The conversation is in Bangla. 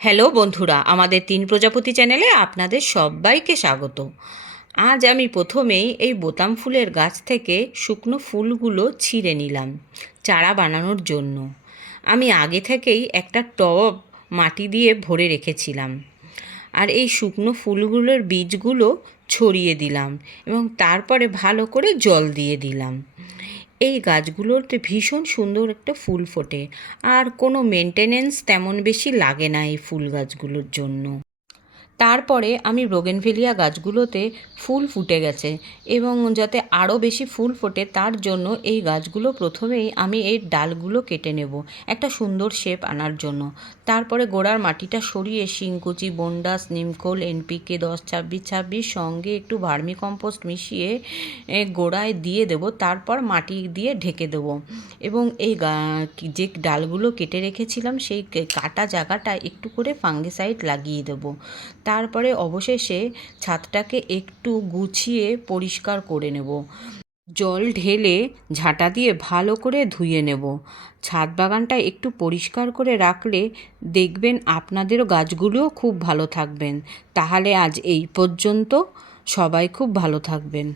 হ্যালো বন্ধুরা, আমাদের তিন প্রজাপতি চ্যানেলে আপনাদের সবাইকে স্বাগত। আজ আমি প্রথমেই এই বোতাম ফুলের গাছ থেকে শুকনো ফুলগুলো ছিঁড়ে নিলাম চারা বানানোর জন্য। আমি আগে থেকেই একটা টব মাটি দিয়ে ভরে রেখেছিলাম, আর এই শুকনো ফুলগুলোর বীজগুলো ছড়িয়ে দিলাম এবং তারপরে ভালো করে জল দিয়ে দিলাম। এই গাছগুলোতে ভীষণ সুন্দর একটা ফুল ফোটে, আর কোনো মেনটেনেন্স তেমন বেশি লাগে না এই ফুল গাছগুলোর জন্য। তারপরে আমি বোগেনভেলিয়া গাছগুলোতে ফুল ফুটে গেছে এবং যাতে আরও বেশি ফুল ফোটে তার জন্য এই গাছগুলো প্রথমেই আমি এই ডালগুলো কেটে নেব একটা সুন্দর শেপ আনার জন্য। তারপরে গোড়ার মাটিটা সরিয়ে শিংকুচি, বন্ডাস, নিমখোল, এনপিকে 10-26-26 সঙ্গে একটু ভার্মি কম্পোস্ট মিশিয়ে গোড়ায় দিয়ে দেব। তারপর মাটি দিয়ে ঢেকে দেবো এবং এই যে ডালগুলো কেটে রেখেছিলাম সেই কাটা জায়গাটা একটু করে ফাঙ্গিসাইড লাগিয়ে দেবো। তারপরে অবশেষে ছাদটাকে একটু গুছিয়ে পরিষ্কার করে নেব, জল ঢেলে ঝাঁটা দিয়ে ভালো করে ধুয়ে নেব। ছাদ বাগানটা একটু পরিষ্কার করে রাখলে দেখবেন আপনাদেরও গাছগুলোও খুব ভালো থাকবেন। তাহলে আজ এই পর্যন্ত, সবাই খুব ভালো থাকবেন।